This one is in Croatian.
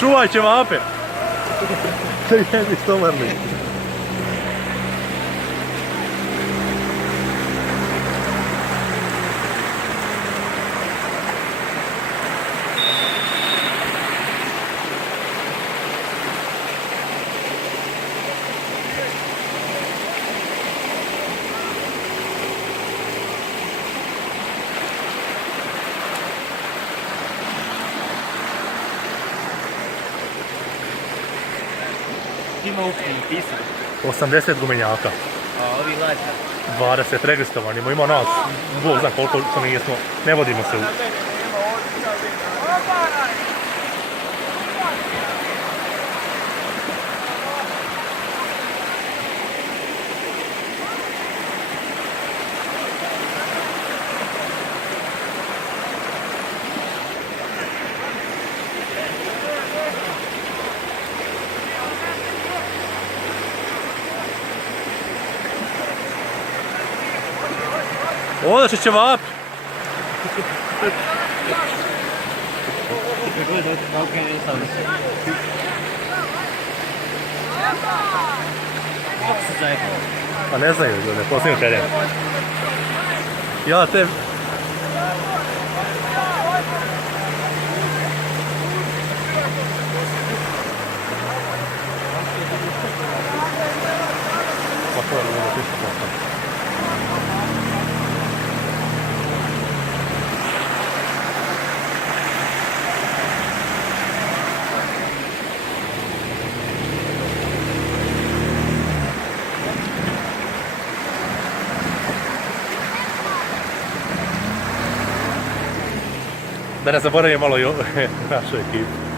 Čuvaj ćevape! Jedi stomarni. Ima ukupno pisan. 80 gumenjaka. A ovi lađa? 20 registrovanih, ima nas, Bog zna koliko što nismo, ne vodimo se u... Ovdje će ćevapi. Pa ne znaju, ne posljednju teren. Ja te... Pa to je bilo tisto postavljeno. Da ne zaboravim malo i našu ekipu.